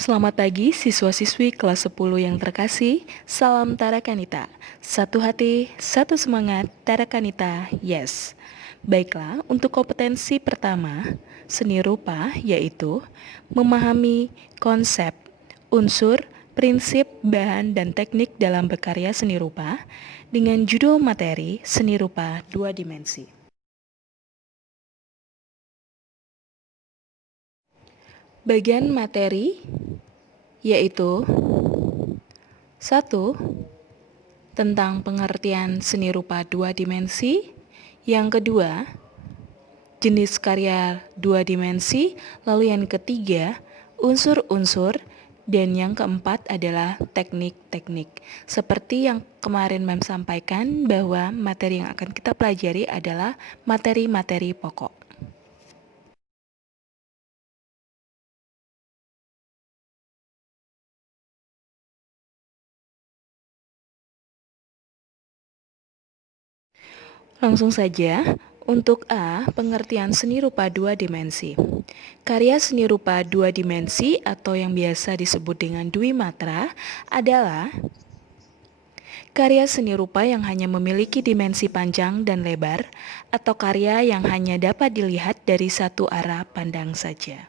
Selamat pagi siswa-siswi kelas 10 yang terkasih. Salam Tarakanita. Satu hati, satu semangat, Tarakanita, yes. Baiklah, untuk kompetensi pertama, seni rupa yaitu memahami konsep, unsur, prinsip, bahan, dan teknik dalam berkarya seni rupa dengan judul materi seni rupa dua dimensi. Bagian materi yaitu 1. Tentang pengertian seni rupa dua dimensi. Yang kedua, jenis karya dua dimensi. Lalu yang ketiga, unsur-unsur. Dan yang keempat adalah teknik-teknik. Seperti yang kemarin Mem sampaikan bahwa materi yang akan kita pelajari adalah materi-materi pokok. Langsung saja, untuk A, pengertian seni rupa dua dimensi. Karya seni rupa dua dimensi atau yang biasa disebut dengan dwimatra adalah karya seni rupa yang hanya memiliki dimensi panjang dan lebar atau karya yang hanya dapat dilihat dari satu arah pandang saja.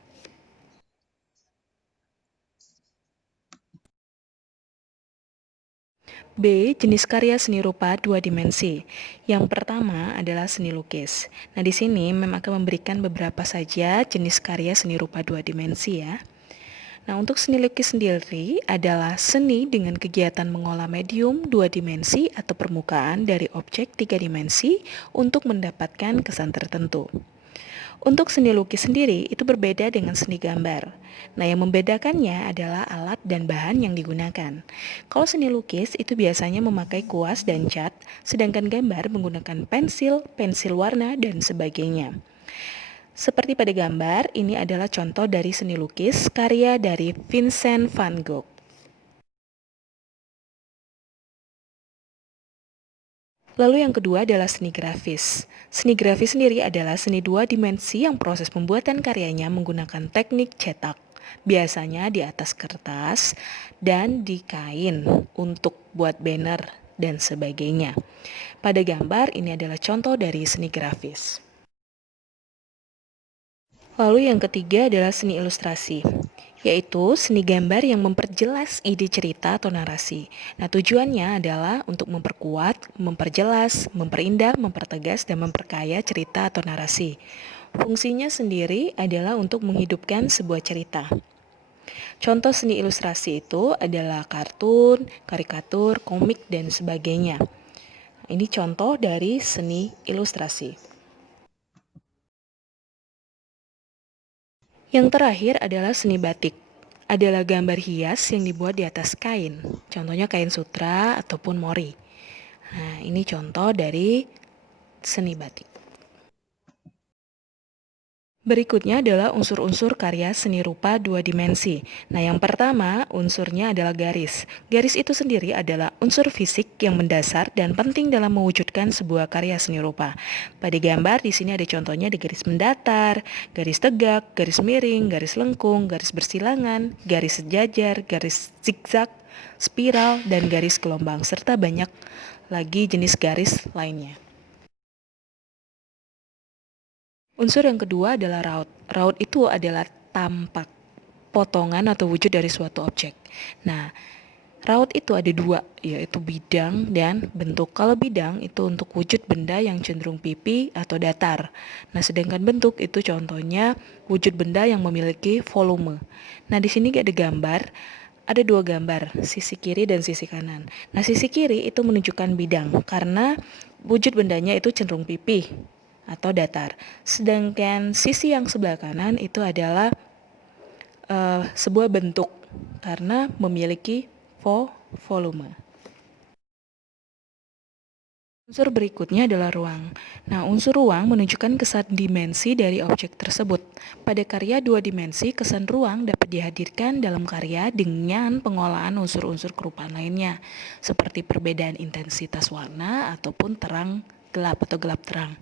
B. Jenis karya seni rupa dua dimensi. Yang pertama adalah seni lukis. Nah, di sini Mem akan memberikan beberapa saja jenis karya seni rupa dua dimensi ya. Nah, untuk seni lukis sendiri adalah seni dengan kegiatan mengolah medium dua dimensi atau permukaan dari objek tiga dimensi untuk mendapatkan kesan tertentu. Untuk seni lukis sendiri itu berbeda dengan seni gambar. Nah, yang membedakannya adalah alat dan bahan yang digunakan. Kalau seni lukis itu biasanya memakai kuas dan cat, sedangkan gambar menggunakan pensil, pensil warna, dan sebagainya. Seperti pada gambar, ini adalah contoh dari seni lukis karya dari Vincent van Gogh. Lalu yang kedua adalah seni grafis. Seni grafis sendiri adalah seni dua dimensi yang proses pembuatan karyanya menggunakan teknik cetak. Biasanya di atas kertas dan di kain untuk buat banner dan sebagainya. Pada gambar ini adalah contoh dari seni grafis. Lalu yang ketiga adalah seni ilustrasi, yaitu seni gambar yang memperjelas ide cerita atau narasi. Nah, tujuannya adalah untuk memperkuat, memperjelas, memperindah, mempertegas, dan memperkaya cerita atau narasi. Fungsinya sendiri adalah untuk menghidupkan sebuah cerita. Contoh seni ilustrasi itu adalah kartun, karikatur, komik, dan sebagainya. Ini contoh dari seni ilustrasi. Yang terakhir adalah seni batik. Adalah gambar hias yang dibuat di atas kain. Contohnya kain sutra ataupun mori. Nah, ini contoh dari seni batik. Berikutnya adalah unsur-unsur karya seni rupa dua dimensi. Nah, yang pertama unsurnya adalah garis. Garis itu sendiri adalah unsur fisik yang mendasar dan penting dalam mewujudkan sebuah karya seni rupa. Pada gambar di sini ada contohnya di garis mendatar, garis tegak, garis miring, garis lengkung, garis bersilangan, garis sejajar, garis zigzag, spiral, dan garis gelombang serta banyak lagi jenis garis lainnya. Unsur yang kedua adalah raut. Raut itu adalah tampak, potongan atau wujud dari suatu objek. Nah, raut itu ada dua, yaitu bidang dan bentuk. Kalau bidang itu untuk wujud benda yang cenderung pipi atau datar. Nah, sedangkan bentuk itu contohnya wujud benda yang memiliki volume. Nah, di sini ada gambar, ada dua gambar, sisi kiri dan sisi kanan. Nah, sisi kiri itu menunjukkan bidang karena wujud bendanya itu cenderung pipi atau datar. Sedangkan sisi yang sebelah kanan itu adalah sebuah bentuk karena memiliki volume. Unsur berikutnya adalah ruang. Nah, unsur ruang menunjukkan kesan dimensi dari objek tersebut. Pada karya dua dimensi, kesan ruang dapat dihadirkan dalam karya dengan pengolahan unsur-unsur kerupaan lainnya, seperti perbedaan intensitas warna ataupun terang gelap atau gelap terang.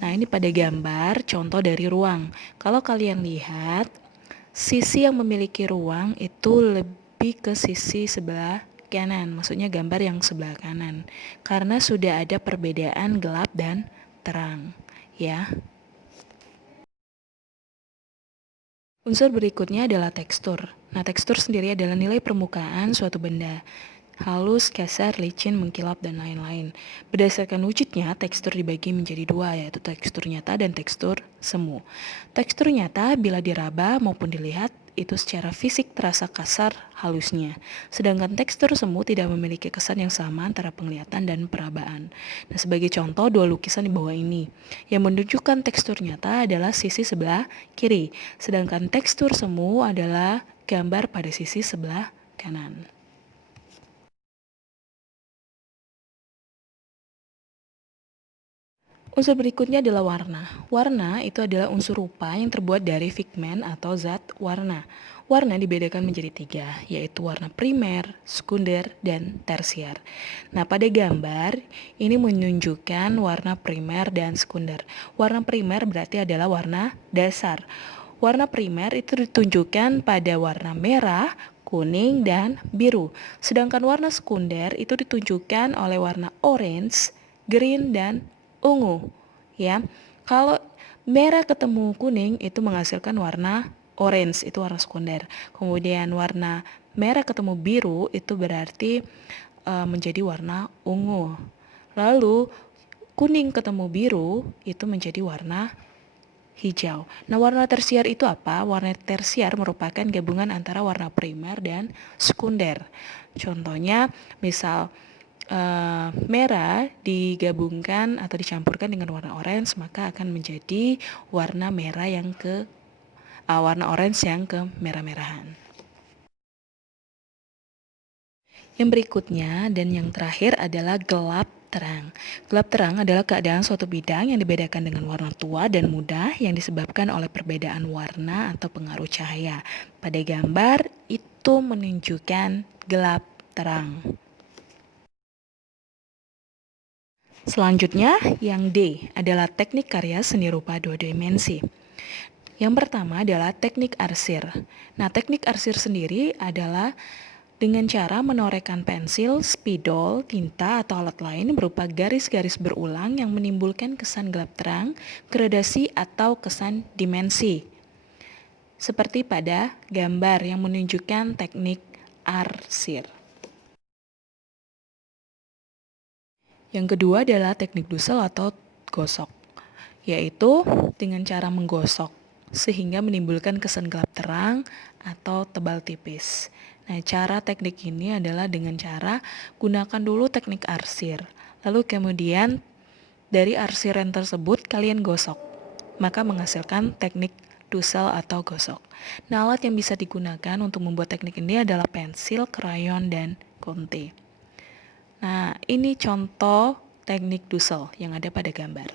Nah, ini pada gambar contoh dari ruang. Kalau kalian lihat, sisi yang memiliki ruang itu lebih ke sisi sebelah kanan, maksudnya gambar yang sebelah kanan, karena sudah ada perbedaan gelap dan terang, ya. Unsur berikutnya adalah tekstur. Nah, tekstur sendiri adalah nilai permukaan suatu benda. Halus, kasar, licin, mengkilap, dan lain-lain. Berdasarkan wujudnya, tekstur dibagi menjadi dua, yaitu tekstur nyata dan tekstur semu. Tekstur nyata bila diraba maupun dilihat, itu secara fisik terasa kasar halusnya. Sedangkan tekstur semu tidak memiliki kesan yang sama antara penglihatan dan perabaan. Nah, sebagai contoh, dua lukisan di bawah ini. Yang menunjukkan tekstur nyata adalah sisi sebelah kiri, sedangkan tekstur semu adalah gambar pada sisi sebelah kanan. Unsur berikutnya adalah warna. Warna itu adalah unsur rupa yang terbuat dari pigmen atau zat warna. Warna dibedakan menjadi tiga, yaitu warna primer, sekunder, dan tersier. Nah, pada gambar ini menunjukkan warna primer dan sekunder. Warna primer berarti adalah warna dasar. Warna primer itu ditunjukkan pada warna merah, kuning, dan biru. Sedangkan warna sekunder itu ditunjukkan oleh warna orange, green, dan ungu, ya. Kalau merah ketemu kuning itu menghasilkan warna orange, itu warna sekunder. Kemudian warna merah ketemu biru itu berarti menjadi warna ungu. Lalu kuning ketemu biru itu menjadi warna hijau. Nah, warna tersier itu apa? Warna tersier merupakan gabungan antara warna primer dan sekunder. Contohnya, misal merah digabungkan atau dicampurkan dengan warna orange, maka akan menjadi warna merah yang ke warna orange yang ke merah-merahan. Yang berikutnya dan yang terakhir adalah gelap terang. Gelap terang adalah keadaan suatu bidang yang dibedakan dengan warna tua dan muda yang disebabkan oleh perbedaan warna atau pengaruh cahaya. Pada gambar itu menunjukkan gelap terang. Selanjutnya, yang D adalah teknik karya seni rupa dua dimensi. Yang pertama adalah teknik arsir. Nah, teknik arsir sendiri adalah dengan cara menorehkan pensil, spidol, tinta, atau alat lain berupa garis-garis berulang yang menimbulkan kesan gelap terang, gradasi, atau kesan dimensi. Seperti pada gambar yang menunjukkan teknik arsir. Yang kedua adalah teknik dusel atau gosok, yaitu dengan cara menggosok sehingga menimbulkan kesan gelap terang atau tebal tipis. Nah, cara teknik ini adalah dengan cara gunakan dulu teknik arsir, lalu kemudian dari arsiran tersebut kalian gosok, maka menghasilkan teknik dusel atau gosok. Nah, alat yang bisa digunakan untuk membuat teknik ini adalah pensil, krayon, dan konte. Nah, ini contoh teknik dusel yang ada pada gambar.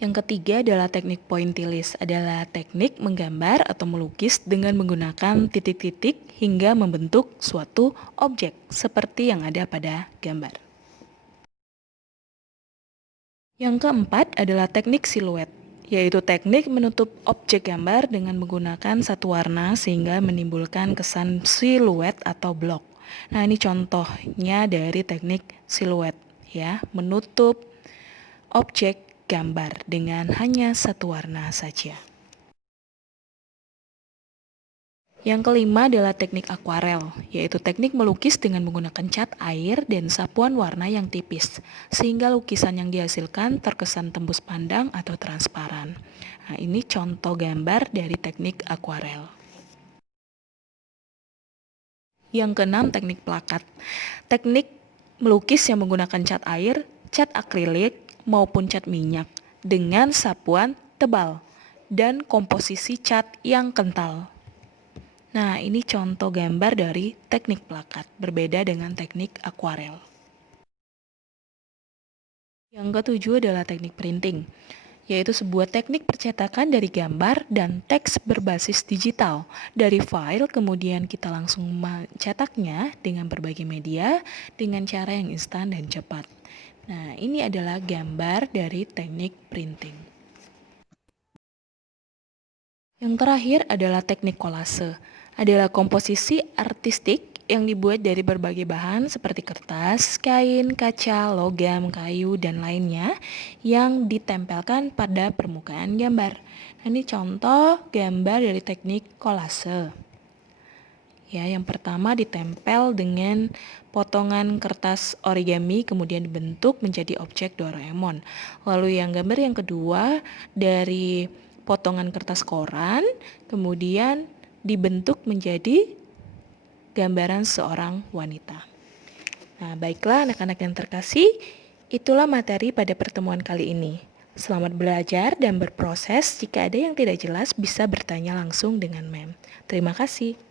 Yang ketiga adalah teknik pointillis, adalah teknik menggambar atau melukis dengan menggunakan titik-titik hingga membentuk suatu objek seperti yang ada pada gambar. Yang keempat adalah teknik siluet, yaitu teknik menutup objek gambar dengan menggunakan satu warna sehingga menimbulkan kesan siluet atau blok. Nah, ini contohnya dari teknik siluet, ya, menutup objek gambar dengan hanya satu warna saja. Yang kelima adalah teknik akuarel, yaitu teknik melukis dengan menggunakan cat air dan sapuan warna yang tipis, sehingga lukisan yang dihasilkan terkesan tembus pandang atau transparan. Nah, ini contoh gambar dari teknik akuarel. Yang keenam, teknik plakat. Teknik melukis yang menggunakan cat air, cat akrilik, maupun cat minyak dengan sapuan tebal dan komposisi cat yang kental. Nah, ini contoh gambar dari teknik plakat, berbeda dengan teknik akuarel. Yang ketujuh adalah teknik printing, yaitu sebuah teknik percetakan dari gambar dan teks berbasis digital. Dari file, kemudian kita langsung mencetaknya dengan berbagai media dengan cara yang instan dan cepat. Nah, ini adalah gambar dari teknik printing. Yang terakhir adalah teknik kolase. Adalah komposisi artistik yang dibuat dari berbagai bahan seperti kertas, kain, kaca, logam, kayu, dan lainnya yang ditempelkan pada permukaan gambar. Nah, ini contoh gambar dari teknik kolase. Ya, yang pertama ditempel dengan potongan kertas origami kemudian dibentuk menjadi objek Doraemon. Lalu yang gambar yang kedua dari potongan kertas koran kemudian dibentuk menjadi gambaran seorang wanita. Nah, baiklah anak-anak yang terkasih, itulah materi pada pertemuan kali ini. Selamat belajar dan berproses. Jika ada yang tidak jelas bisa bertanya langsung dengan Mem. Terima kasih.